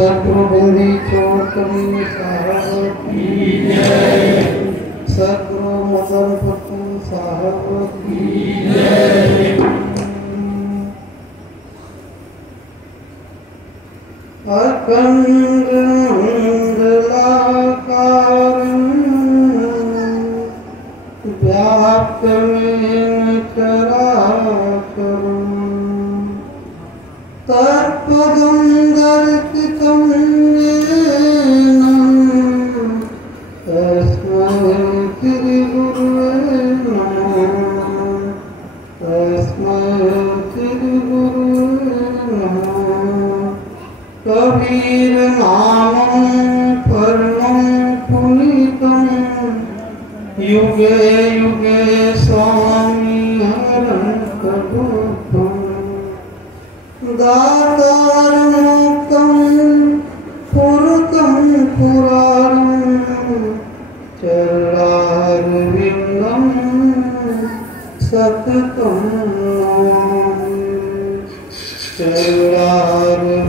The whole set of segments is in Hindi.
सद्गुरु बिंदी चौकड़ी साहब की जय। सद्गुरु मदन पतन साहब की जय। अखंड मंडलाकारं व्याप्तमेन चराचरम् तत्पदं दर्शितं येन तस्मै श्रीगुरुवे नमः। तस्मै श्रीगुरुवे नमः। कबीर नामं परमं पुनीतं युगे युगे स्वामी हरन्तबुद्धं दातारमुक्तं पुरतं पुराणं चरणारविन्दं सततं नमामि। चरणारविन्दं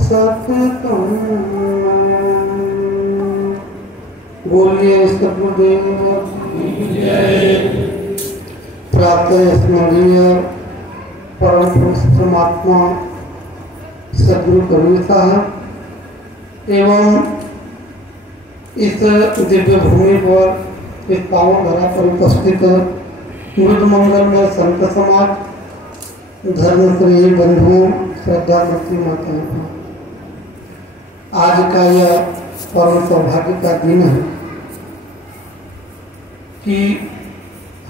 सततं नमामि। बोलिए सद्गुरुदेव की जय। प्रातः स्मरणीय परम पुरुष परमात्मा सद्गुरु कबीर साहब एवं इस दिव्य भूमि पर इस पावन धरा पर उपस्थित मृद मंगल में संत समाज धर्म प्रिय बंधुओं श्रद्धा भक्ति माताओं का आज का यह परम सौभाग्य का दिन है कि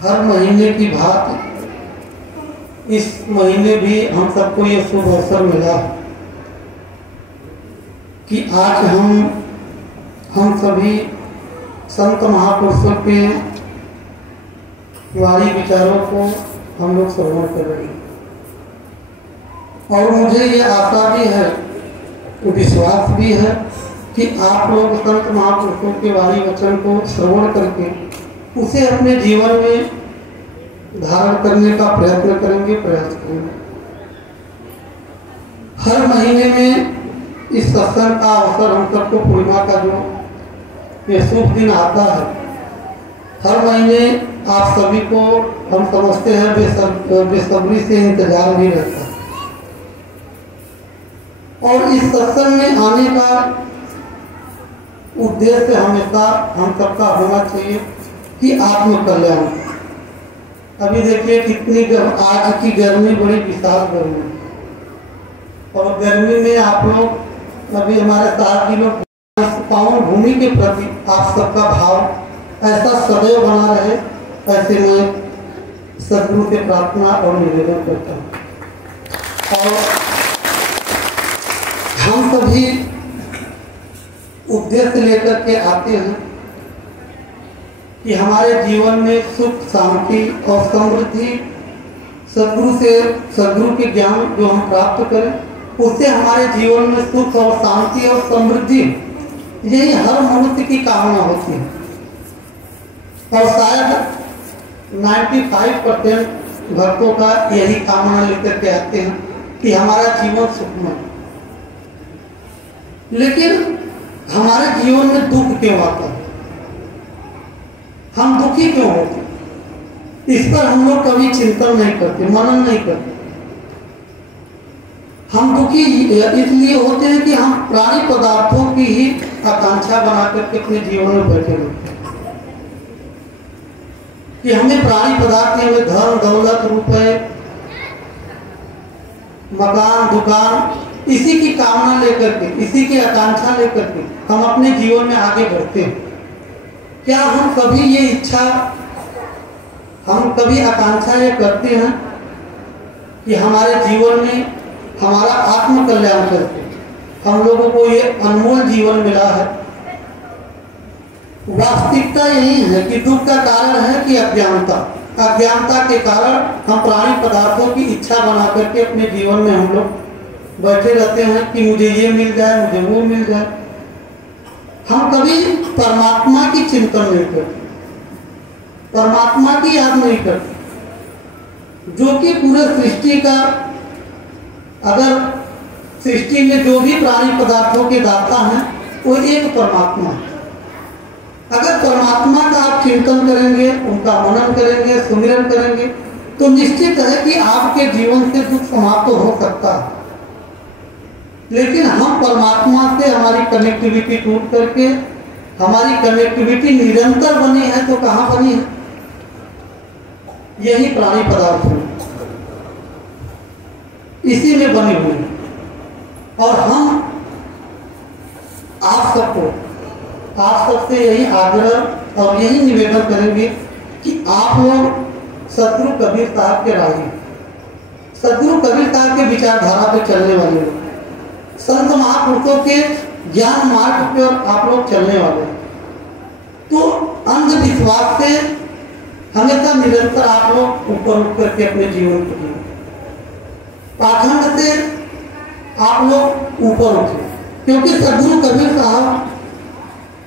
हर महीने की भांति इस महीने भी हम सबको ये शुभ अवसर मिला कि आज हम सभी संत महापुरुषों के वाणी विचारों को हम लोग श्रवण कर रहे हैं। और मुझे ये आशा भी है, विश्वास भी है कि आप लोग संत महापुरुषों के वाणी वचन को श्रवण करके उसे अपने जीवन में धारण करने का प्रयत्न करेंगे, प्रयास करेंगे। हर महीने में इस सत्संग का अवसर हम सबको पूर्णिमा का जो ये शुभ दिन आता है, हर महीने आप सभी को हम समझते हैं बेसब्री से इंतजार भी रहता है। और इस सत्संग में आने का उद्देश्य हमेशा हम सबका होना चाहिए कि आत्म कल्याण। अभी देखिए कितनी आज की गर्मी बड़ी विशाल गर्मी, और गर्मी में आप लोग अभी हमारे साथ भी लोग पावन भूमि के प्रति आप सबका भाव ऐसा सदैव बना रहे, ऐसे मैं सद्गुरु से प्रार्थना और निवेदन करता हूँ। और हम सभी उद्देश्य लेकर के आते हैं कि हमारे जीवन में सुख शांति और समृद्धि सद्गुरु के ज्ञान जो हम प्राप्त करें, उससे हमारे जीवन में सुख और शांति और समृद्धि, यही हर मनुष्य की कामना होती है। और शायद 95% भक्तों का यही कामना लेकर के आते हैं कि हमारा जीवन सुखमय। लेकिन हमारे जीवन में दुख क्यों आता है, हम दुखी क्यों होते, इस पर हम लोग कभी चिंतन नहीं करते, मनन नहीं करते। हम दुखी इसलिए होते हैं कि हम प्राणी पदार्थों की ही आकांक्षा बना करके अपने जीवन में बैठे रहते हैं कि हमें प्राणी पदार्थ, हमें धन दौलत रुपए मकान दुकान, इसी की कामना लेकर के, इसी की आकांक्षा लेकर के हम अपने जीवन में आगे बढ़ते हैं। क्या हम कभी ये इच्छा, हम कभी आकांक्षा ये करते हैं कि हमारे जीवन में हमारा आत्म कल्याण करके हम लोगों को ये अनमोल जीवन मिला है? वास्तविकता यही है कि दुख का कारण है कि अज्ञानता के कारण हम प्राणी पदार्थों की इच्छा बना करके अपने जीवन में हम लोग बैठे रहते हैं कि मुझे ये मिल जाए, मुझे वो मिल जाए। हम कभी परमात्मा की चिंतन नहीं करते, परमात्मा की याद नहीं करते, जो कि पूरे सृष्टि का अगर सृष्टि में जो भी प्राणी पदार्थों के दाता हैं वो एक परमात्मा है। अगर परमात्मा का आप चिंतन करेंगे, उनका मनन करेंगे, सुमिरन करेंगे, तो निश्चित है कि आपके जीवन से दुख समाप्त हो सकता है। लेकिन हम परमात्मा से हमारी कनेक्टिविटी टूट करके, हमारी कनेक्टिविटी निरंतर बनी है तो कहाँ बनी है? यही प्राणी पदार्थ है, इसी में बनी हुई है। और हम आप सबसे यही आग्रह और यही निवेदन करेंगे कि आप लोग सदगुरु कबीर साहब के राही, सदगुरु कबीर साहब के विचारधारा पे चलने वाले लोग, संत महापुरुषों के ज्ञान मार्ग पर आप लोग चलने वाले, तो अंधविश्वास से हमेशा निरंतर आप लोग ऊपर उठ करके अपने जीवन को जिए, पाखंड से आप लोग ऊपर उठे। क्योंकि सदगुरु कबीर साहब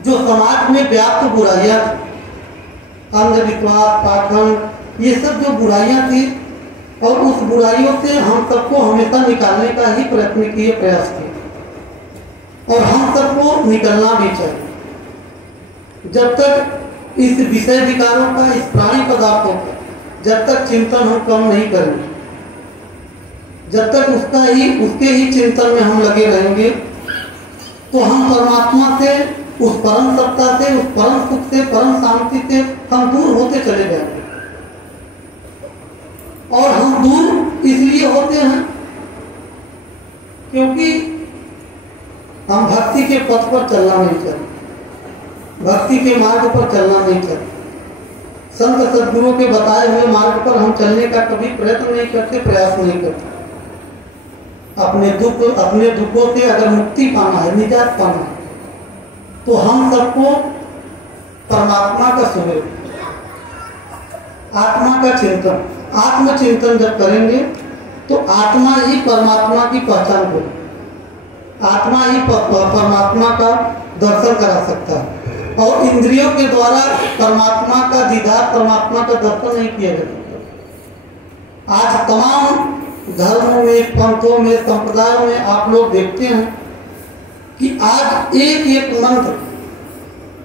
जो समाज में व्याप्त बुराइयां, अंधविश्वास, पाखंड, ये सब जो बुराइयां थी, और उस बुराइयों से हम सबको हमेशा निकालने का ही प्रयत्न किए, प्रयास किए, और हम सबको निकलना भी चाहिए। जब तक इस विषय विकारों का, इस प्राणी पदार्थों का जब तक चिंतन हम कम नहीं करेंगे, जब तक उसके ही चिंतन में हम लगे रहेंगे, तो हम परमात्मा से, उस परम सत्ता से, उस परम सुख से, परम शांति से हम दूर होते चले जाएंगे। और हम दूर इसलिए होते हैं क्योंकि हम भक्ति के पथ पर चलना नहीं चाहते, भक्ति के मार्ग पर चलना नहीं चाहते, संत सद्गुरुओं के बताए हुए मार्ग पर हम चलने का कभी प्रयत्न नहीं करते, प्रयास नहीं करते। अपने दुखों से अगर मुक्ति पाना है, निजात पाना है, तो हम सबको परमात्मा का सुमिरन, आत्मा का चिंतन, आत्मचिंतन जब करेंगे तो आत्मा ही परमात्मा की पहचान करेगी, आत्मा ही परमात्मा का दर्शन करा सकता है। और इंद्रियों के द्वारा परमात्मा का दीदार, परमात्मा का दर्शन नहीं किया जा सकता। आज तमाम धर्मों में, पंथों में, संप्रदायों में आप लोग देखते हैं कि आज एक एक मंत्र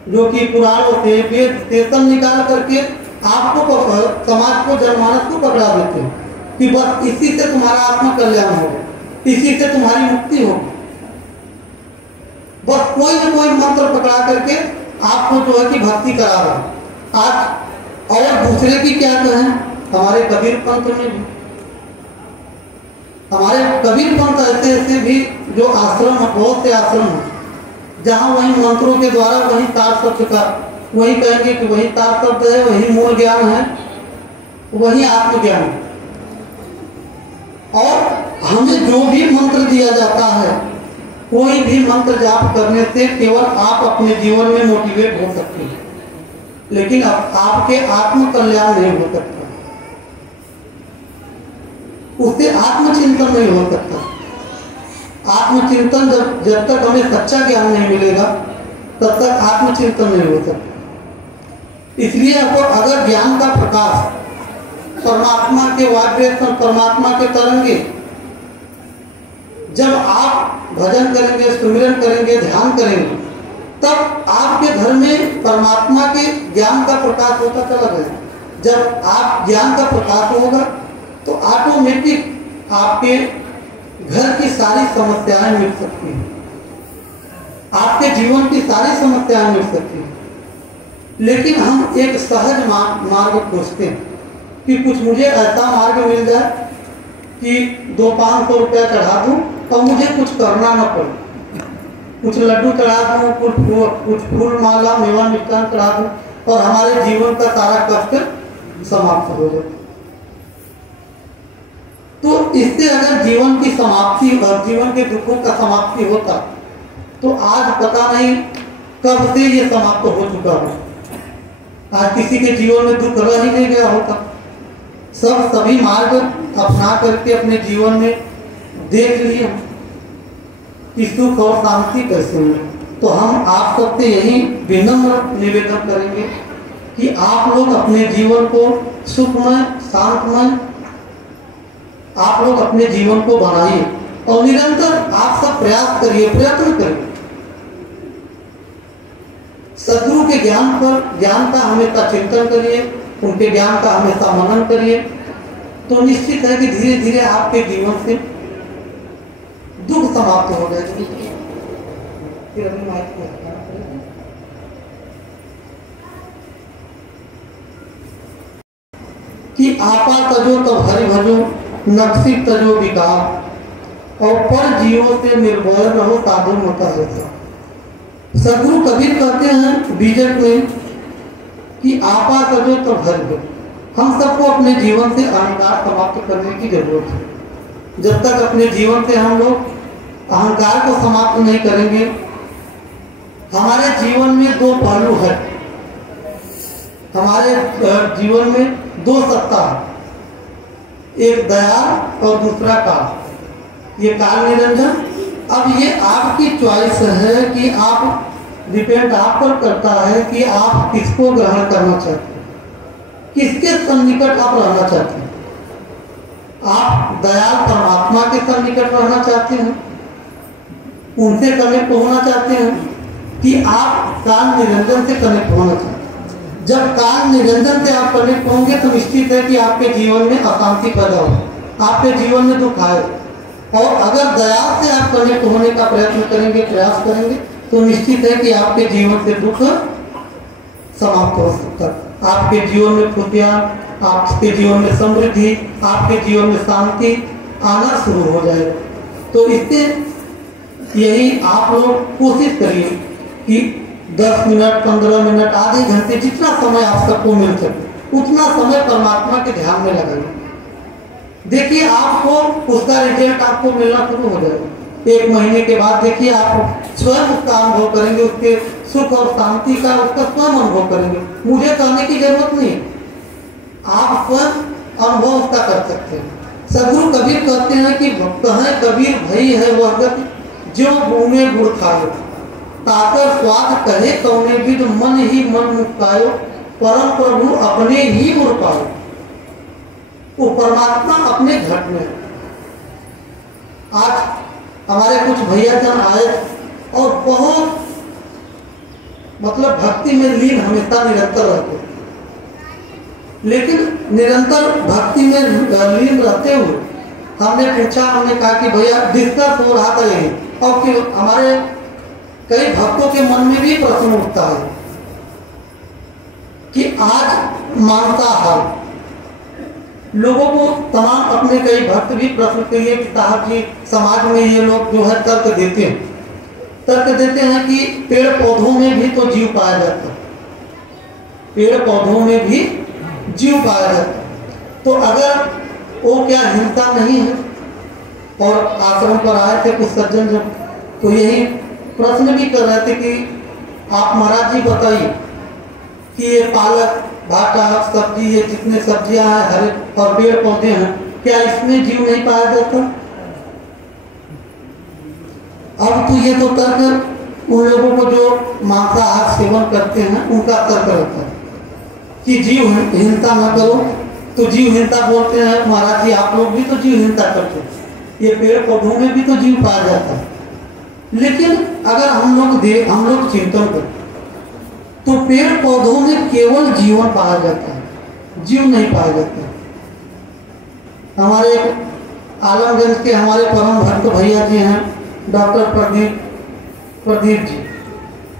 जो कि पुराणों से, वेद से सब निकाल करके आपको, समाज को, जनमानस को पकड़ा देते हैं कि बस इसी से तुम्हारा आत्म कल्याण होगा, इसी से तुम्हारी मुक्ति होगी। बस कोई न कोई मंत्र पकड़ा करके आपको जो है कि भक्ति करा रहा है। आज और दूसरे की क्या कहें, हमारे कबीर पंथ में भी, हमारे कबीर पंथ ऐसे भी जो आश्रम, बहुत से आश्रम हैं जहाँ वही मंत्रों के द्वारा वही तार शब्द का, वही कहेंगे कि वही तार शब्द है, वही मूल ज्ञान है, वही आत्मज्ञान है। और हमें जो भी मंत्र दिया जाता है, कोई भी मंत्र जाप करने से केवल आप अपने जीवन में मोटिवेट हो सकते हैं, लेकिन आपके आत्म कल्याण नहीं हो सकता, उससे आत्मचिंतन नहीं हो सकता। आत्मचिंतन जब तक हमें सच्चा ज्ञान नहीं मिलेगा, तब तक आत्मचिंतन नहीं हो सकता। इसलिए आपको अगर ज्ञान का प्रकाश, परमात्मा के वाइब्रेशन, परमात्मा के तरंगे, जब आप भजन करेंगे, सुमिरन करेंगे, ध्यान करेंगे, तब आपके घर में परमात्मा के ज्ञान का प्रकाश होता चला जाएगा। जब आप ज्ञान का प्रकाश होगा तो ऑटोमेटिक आपके घर की सारी समस्याएं मिट सकती हैं, आपके जीवन की सारी समस्याएं मिट सकती हैं। लेकिन हम एक सहज मार्ग खोजते हैं कि कुछ मुझे ऐसा मार्ग मिल जाए कि 200-500 रुपया चढ़ा दूं और मुझे कुछ करना न पड़े, कुछ लड्डू चढ़ा दूं, कुछ फूल माला, मेवा मिष्ठान चढ़ा दूं और हमारे जीवन का सारा कष्ट समाप्त हो जाए। तो इससे अगर जीवन की समाप्ति और जीवन के दुखों का समाप्ति होता, तो आज पता नहीं कब से ये समाप्त हो चुका हो। आज किसी के जीवन में दुख रह ही नहीं गया होता। सभी मार्ग अपना करके अपने जीवन में देख लिए कि सुख और शांति कैसे मिले। तो हम आप सबसे यही विनम्र निवेदन करेंगे कि आप लोग अपने जीवन को सुखमय, शांतमय, आप लोग अपने जीवन को बनाइए और निरंतर आप सब प्रयास करिए, प्रयत्न करिए। सदगुरु के ज्ञान का हमेशा चिंतन करिए, उनके ज्ञान का हमेशा मनन करिए, तो निश्चित है कि धीरे धीरे आपके जीवन से दुख समाप्त हो जाएगा। कि आपा तजो तब हरि भजो, नक्सी तजो विकार, और पर जीवों से निर्भय रहो, साधु होता रहता। सदगुरु कबीर कहते हैं बीजक में कि आपा तजो तब हरि भजो। हम सबको अपने जीवन से अहंकार समाप्त करने की जरूरत है। जब तक अपने जीवन से हम लोग अहंकार को समाप्त नहीं करेंगे, हमारे जीवन में दो पहलू है। हमारे जीवन में दो सत्ता है, एक दया और दूसरा काल। ये काल निरंजन। अब ये आपकी चॉइस है कि आप, डिपेंड आप पर करता है कि आप किसको ग्रहण करना चाहते हैं, किसके सन्निकट आप रहना चाहते हैं। आप दयाल परमात्मा के सन्निकट रहना चाहते हैं, उनसे कनेक्ट होना चाहते हैं, कि आप काल निरंजन से कनेक्ट होना चाहते हैं। जब काल निरंजन से आप कनेक्ट होंगे तो निश्चित है कि आपके जीवन में अशांति पैदा हो, आपके जीवन में दुख आए। और अगर दया से आप कनेक्ट होने का प्रयत्न करेंगे, प्रयास करेंगे, तो निश्चित है कि आपके जीवन से दुख समाप्त हो सकता है। आपके जीवन में खुशियाँ, आपके जीवन में समृद्धि, आपके जीवन में शांति आना शुरू हो जाएगा। तो इससे यही आप लोग कोशिश करिए कि 10 मिनट, 15 मिनट, आधे घंटे, जितना समय आप सबको मिल सके उतना समय परमात्मा के ध्यान में लगाइए। देखिए आपको उसका रिजल्ट आपको मिलना शुरू हो जाएगा। 1 महीने के बाद देखिए आप स्वयं उसका अनुभव करेंगे, उसके सुख और शांति का उसका स्वयं अनुभव करेंगे। मुझे कहने की जरूरत नहीं है, आप स्वयं अनुभव उसका कर सकते हैं। सदगुरु कबीर कहते हैं कि कहें कबीर भई है वह गति, जो भूमे गुड़ खायो, ताकर स्वाद कहे कौने विद, मन ही मन मुक्तायो, परम प्रभु अपने ही मुर पायो। वो परमात्मा अपने घर में। आज हमारे कुछ भैया जन आए और बहुत मतलब भक्ति में लीन हमेशा निरंतर रहते, लेकिन निरंतर भक्ति में लीन रहते हुए हमने पूछा, हमने कहा कि भैया डिस्कस हो रहा था यही, और कि हमारे कई भक्तों के मन में भी प्रश्न उठता है कि आज मांसाहार लोगों को तमाम अपने कई भक्त भी प्रश्न किए कि साहब जी समाज में ये लोग जो है तर्क देते हैं कि पेड़ पौधों में भी तो जीव पाया जाता है, पेड़ पौधों में भी जीव पाया जाता है, तो अगर वो क्या हिंसा नहीं है। और आश्रम पर आए थे कुछ सज्जन जब, तो यही प्रश्न भी कर रहे थे कि आप महाराज जी बताइए कि ये पालक, भाटा, सब्जी, ये जितने सब्जियां हैं, हरे और पेड़ पौधे हैं, क्या इसमें जीव नहीं पाया जाता। अब तो ये तो तर्क उन लोगों को जो मांसाहार सेवन करते हैं उनका तर्क रहता है कि जीव हिंसा न करो, तो जीव हिंसा बोलते हैं महाराज जी आप लोग भी तो जीव हिंसा करते हैं, ये पेड़ पौधों में भी तो जीव पाया जाता है। लेकिन अगर हम लोग चिंतन करें तो पेड़ पौधों में केवल जीवन पाया जाता है, जीव नहीं पाया जाता है। हमारे आलमगंज के हमारे परम भक्त भैया जी हैं डॉक्टर प्रदीप जी,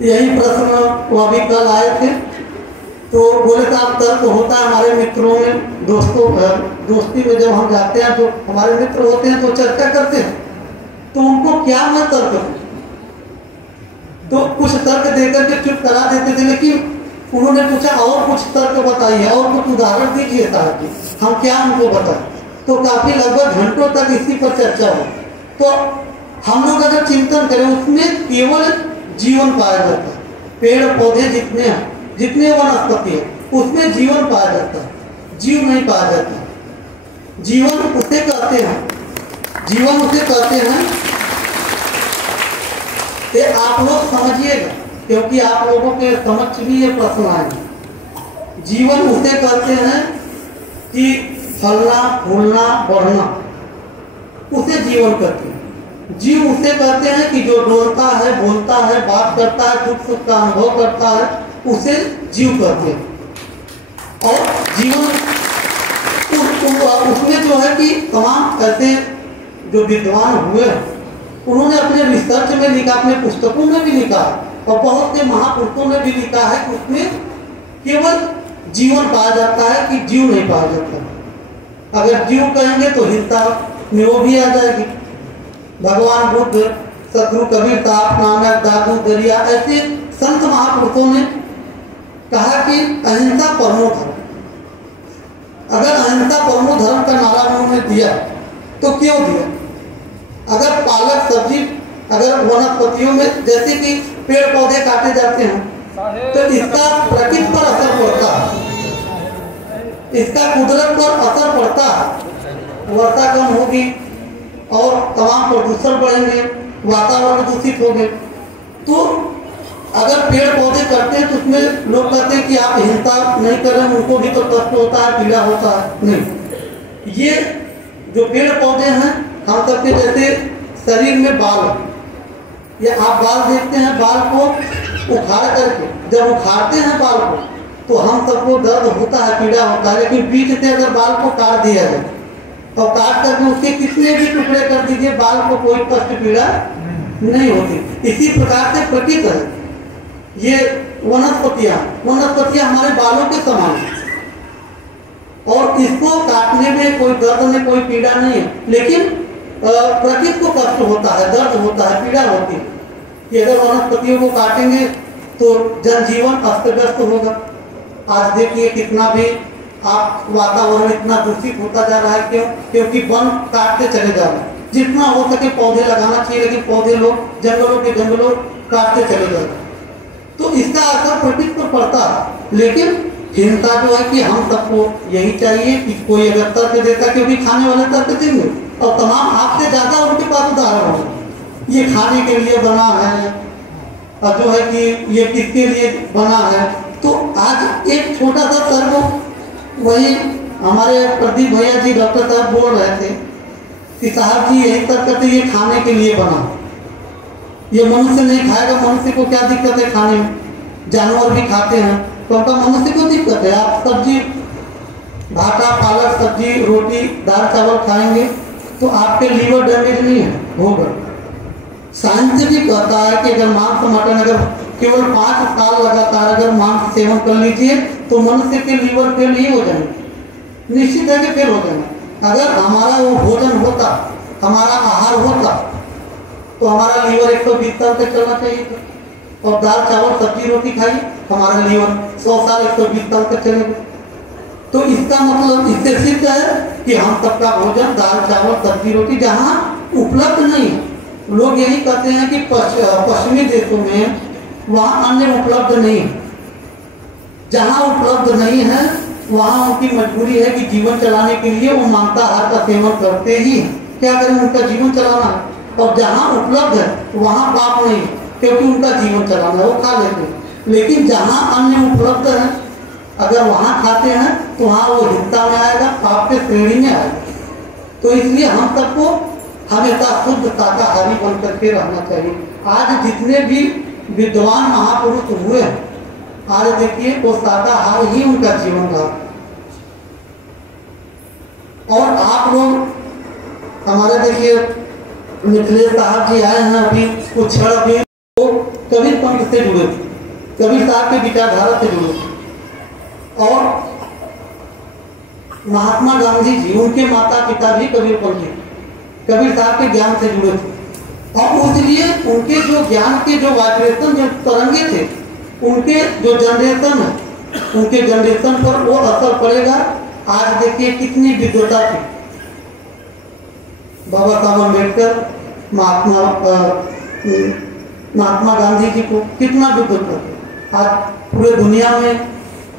यही प्रश्न वो अभी कल आए थे, तो बोले साहब तर्क होता है हमारे मित्रों में, दोस्ती में जब हम जाते हैं तो हमारे मित्र होते हैं तो चर्चा करते हैं, तो उनको क्या मैं तर्क दूं, तो कुछ तर्क देकर के चुप करा देते थे। लेकिन उन्होंने पूछा और कुछ तर्क बताइए, और कुछ उदाहरण दीजिए साहब जी, हम क्या उनको बताएं। तो काफी लगभग घंटों तक इसी पर चर्चा हो। तो हम लोग अगर चिंतन करें उसमें केवल जीवन पाया जाता है, पेड़ पौधे जितने हैं, जितने वनस्पति है उसमें जीवन पाया जाता है, जीव नहीं पाया जाता। जीवन उसे कहते हैं कि आप लोग समझिएगा, क्योंकि आप लोगों के समक्ष भी ये प्रश्न आए। जीवन उसे कहते हैं कि फलना फूलना बढ़ना, उसे जीवन कहते हैं। जीव उसे कहते हैं कि जो डोलता है, बोलता है, बात करता है, दुख सुख का अनुभव करता है, उसे जीव कहते हैं। और जीवन उसमें जो है कि तमाम ऐसे जो विद्वान हुए उन्होंने अपने रिसर्च में लिखा, अपने पुस्तकों में भी लिखा, और बहुत से महापुरुषों ने भी लिखा है कि उसमें केवल जीवन पाया जाता है कि जीव नहीं पाया जाता। अगर जीव कहेंगे तो हिंसा में वो भी आ जाएगी। भगवान बुद्ध, सदगुरु कबीर साहब, नानक, दादू, दरिया, ऐसे संत महापुरुषों ने कहा कि अहिंसा परमो धर्म। अगर अहिंसा परमो धर्म का नारा उन्होंने दिया तो क्यों दिया? अगर पालक सब्जी, अगर वनस्पतियों में जैसे कि पेड़ पौधे काटे जाते हैं तो इसका प्रकृति पर असर पड़ता है, इसका कुदरत पर असर पड़ता है। वर्षा कम होगी और तमाम प्रदूषण बढ़ेंगे, वातावरण दूषित हो गए। तो अगर पेड़ पौधे करते हैं तो उसमें लोग कहते हैं कि आप हिंसा नहीं कर रहे हैं, उनको भी तो कष्ट होता है, पीड़ा होता है। नहीं, ये जो पेड़ पौधे हैं हम सबके जैसे शरीर में बाल, ये आप बाल देखते हैं, बाल को उखाड़ करके जब उखाड़ते हैं बाल को तो हम सबको दर्द होता है, पीड़ा होता है। लेकिन बीच से अगर बाल को काट दिया जाए और काट करके उसके कितने भी टुकड़े कर दीजिए, बाल को कोई कष्ट पीड़ा नहीं होती। इसी प्रकार से प्रकृति है, ये वनस्पतियां हमारे बालों के समान है और इसको काटने में कोई दर्द में कोई पीड़ा नहीं है। लेकिन प्रकृति को कष्ट होता है, दर्द होता है, पीड़ा होती है कि अगर वनस्पतियों को काटेंगे तो जनजीवन अस्त व्यस्त होगा। आज देखिए कितना भी आप वातावरण इतना दूषित होता जा रहा है, क्यों? क्योंकि वन काटते चले जा रहे हैं। जितना हो सके पौधे लगाना चाहिए, लेकिन पौधे लोग जंगलों के जंगलों काटते चले जा रहे हैं। तो इसका असर प्रकृति पर पड़ता है। लेकिन हिंसा जो है कि हम सबको यही चाहिए कि कोई अगर तर्क देता, क्योंकि खाने वाले तर्क देंगे और तमाम आपसे ज्यादा उनके पास उदाहरण होंगे, ये खाने के लिए बना है और जो है कि ये किसके लिए बना है। तो आज एक छोटा सा तर्क वही हमारे प्रदीप भैया जी डॉक्टर साहब बोल रहे थे कि साहब जी यही तर्क करते ये खाने के लिए बना, ये मनुष्य नहीं खाएगा, मनुष्य को क्या दिक्कत है खाने में, जानवर भी खाते हैं तो उनका मनुष्य को दिक्कत है। आप सब्जी भाटा, पालक, सब्जी, रोटी, दाल चावल खाएंगे तो आपके लीवर डैमेज नहीं होगा। साइंस भी कहता है कि अगर मांस मटन अगर केवल 5 साल लगातार अगर मांस सेवन कर लीजिए तो मनुष्य के लीवर फेल ही हो जाएंगे, निश्चित है कि फेल हो जाएंगे। अगर हमारा वो भोजन होता, हमारा आहार होता तो हमारा लीवर 120 साल तक चलना चाहिए था, और दाल चावल सब्जी रोटी खाई हमारा लीवर 100 साल 120 साल तक चलेगा। तो इसका मतलब इससे सिद्ध है कि हम सबका भोजन दाल चावल सब्जी रोटी जहाँ उपलब्ध नहीं है, लोग यही कहते हैं कि पश्चिमी देशों में वहाँ अन्न उपलब्ध नहीं है, जहाँ उपलब्ध नहीं है वहाँ उनकी मजबूरी है कि जीवन चलाने के लिए वो मांसाहार का सेवन करते ही हैं। क्या करें, उनका जीवन चलाना है। और जहाँ उपलब्ध है वहाँ पाप नहीं है, क्योंकि उनका जीवन चलाना है, वो खा लेते हैं। लेकिन जहाँ अन्न उपलब्ध है अगर वहाँ खाते हैं तो वहाँ वो हिंसा में आएगा, पाप के श्रेणी में आएगा। तो इसलिए हम सबको हमेशा शुद्ध शाकाहारी बन करके रहना चाहिए। आज जितने भी विद्वान महापुरुष हुए हैं, आज देखिए वो शाकाहार ही उनका जीवन रहा। और आप लोग हमारे देखिए मिथिलेश साहब जी आए हैं अभी कुछ क्षण, अभी वो कबीर पंथ से जुड़े थे, कबीर साहब के विचारधारा से जुड़े थे। और महात्मा गांधी जी, उनके माता पिता भी कबीर पंथी, कबीर साहब के ज्ञान से जुड़े थे। और इसलिए उनके जो ज्ञान के जो वाइब्रेशन जो तरंगे थे, उनके जो जनरेशन है, उनके जनरेशन पर वो असर पड़ेगा। आज देखिए कितनी विद्वता थी, बाबा साहब अम्बेडकर, महात्मा गांधी जी को कितना विद्वता थे, आज पूरे दुनिया में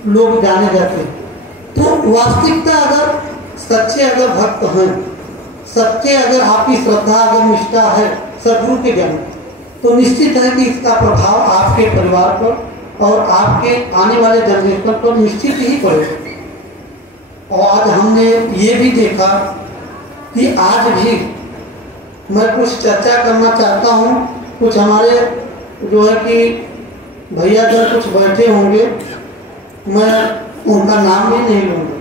लोग जाने जाते हैं। तो वास्तविकता अगर सच्चे अगर भक्त हैं, सच्चे अगर आपकी श्रद्धा अगर निष्ठा है सदगुरु के ज्ञान, तो निश्चित है कि इसका प्रभाव आपके परिवार पर और आपके आने वाले जनरेशन पर निश्चित ही पड़ेगा। और आज हमने ये भी देखा कि आज भी मैं कुछ चर्चा करना चाहता हूँ। कुछ हमारे जो है कि भैया जब कुछ बैठे होंगे, मैं उनका नाम भी नहीं लूँगा,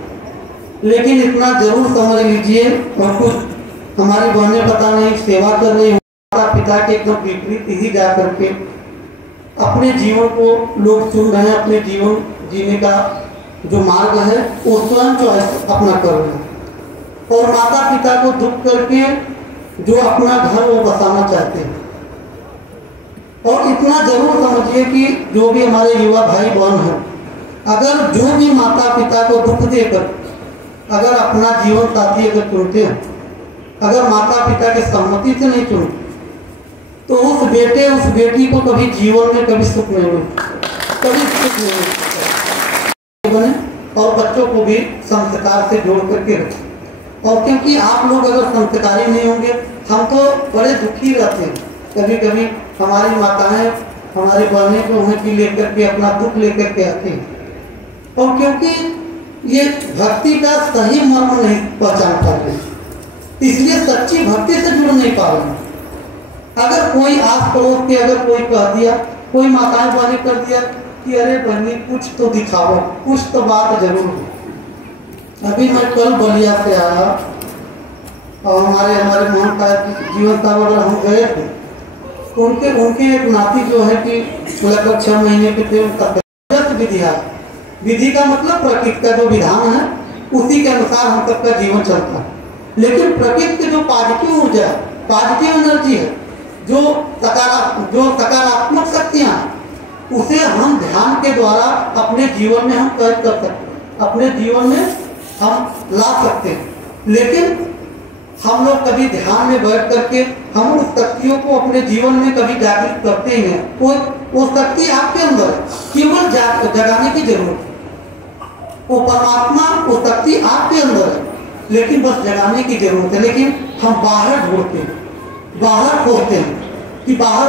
लेकिन इतना जरूर समझ लीजिए। और कुछ हमारी बहनें पता नहीं सेवा कर रही हैं, माता पिता के एकदम विपरीत ही जा करके अपने जीवन को लोग चुन रहे हैं। अपने जीवन जीने का जो मार्ग है वो स्वयं चॉइस अपना कर रहे हैं, और माता पिता को दुख करके जो अपना घर वो बसाना चाहते हैं। और इतना जरूर समझिए कि जो भी हमारे युवा भाई बहन हैं, अगर जो भी माता पिता को दुख देकर अगर अपना जीवन साथी अगर चुनते हैं, अगर माता पिता के सहमति से नहीं चुनते, तो उस बेटे उस बेटी को कभी जीवन में कभी सुख नहीं मिलता, कभी सुख नहीं मिलता। और बच्चों को भी संस्कार से जोड़ करके रखें। और क्योंकि आप लोग अगर संस्कारी नहीं होंगे, हम तो बड़े दुखी रहते हैं। कभी कभी हमारी माताएं हमारी बहनें को उन्हें की लेकर के अपना दुख लेकर के आती हैं, और क्योंकि ये भक्ति का सही मर्म नहीं पहचान पा रहे, इसलिए सच्ची भक्ति से जुड़ नहीं पा रहे। अगर कोई आस पड़ोस के अगर कोई कह दिया, कोई माताएं बहनें कर दिया कि अरे बहनी कुछ तो दिखाओ, कुछ तो बात जरूर हो। अभी मैं कल बलिया से आया, और हमारे मोहन का जीवन साहब अगर हम गए थे, उनके एक नाती जो है कि लगभग 6 महीने के थे, उनका विधि का मतलब प्रकृति का जो विधान है उसी के अनुसार हम सबका जीवन चलता है। लेकिन प्रकृति की जो पॉजिटिव ऊर्जा, पॉजिटिव एनर्जी है, जो सकारात्मक शक्तियाँ, उसे हम ध्यान के द्वारा अपने जीवन में हम कैद कर सकते हैं, अपने जीवन में हम ला सकते हैं। लेकिन हम लोग कभी ध्यान में बैठ करके हम उस शक्तियों को अपने जीवन में कभी जागृत करते ही हैं। वो शक्ति आपके अंदर है, केवल जगाने की जरूरत है। वो परमात्मा, वो शक्ति आपके अंदर है, लेकिन बस जगाने की जरूरत है। लेकिन हम बाहर ढूंढते हैं, बाहर खोजते हैं कि बाहर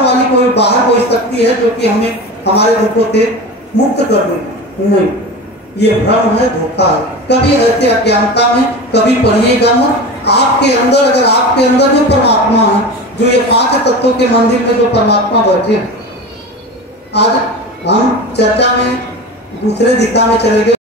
कोई शक्ति है जो कि हमें हमारे रूपों से मुक्त कर दे। नहीं, ये भ्रम है, धोखा है। कभी ऐसे अज्ञानता में कभी पढ़िएगा मत। आपके अंदर, अगर आपके अंदर जो परमात्मा है, जो ये 5 तत्वों के मंदिर में जो परमात्मा बैठे हैं, आज हम चर्चा में दूसरे दिशा में चले गए।